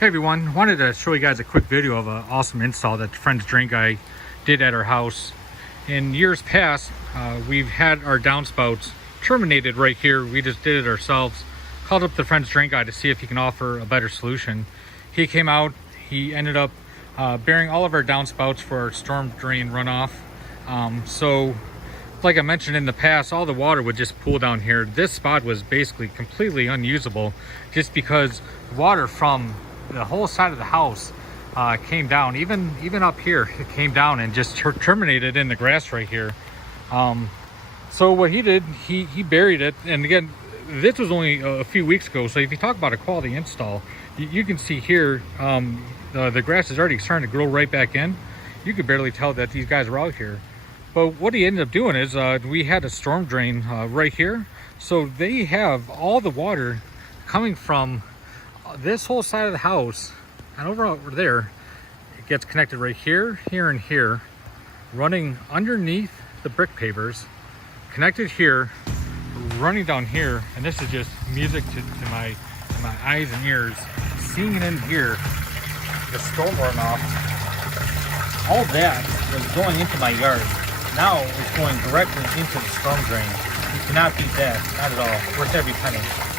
Hey everyone, wanted to show you guys a quick video of an awesome install that Friends Drain Guy did at our house. In years past, we've had our downspouts terminated right here. We just did it ourselves. Called up the Friends Drain Guy to see if he can offer a better solution. He came out, he ended up burying all of our downspouts for our storm drain runoff. So like I mentioned in the past, all the water would just pool down here. This spot was basically completely unusable just because water from the whole side of the house came down, even up here. It came down and just terminated in the grass right here. So what he did, he buried it. And again, this was only a few weeks ago, so if you talk about a quality install, you can see here the grass is already starting to grow right back in. You could barely tell that these guys were out here. But what he ended up doing is we had a storm drain right here, so they have all the water coming from this whole side of the house and over there. It gets connected right here, here, and here, running underneath the brick pavers, connected here, running down here, and this is just music to my eyes and ears. Seeing it in here, the storm runoff, all that was going into my yard. Now it's going directly into the storm drain. You cannot beat that, not at all. Worth every penny.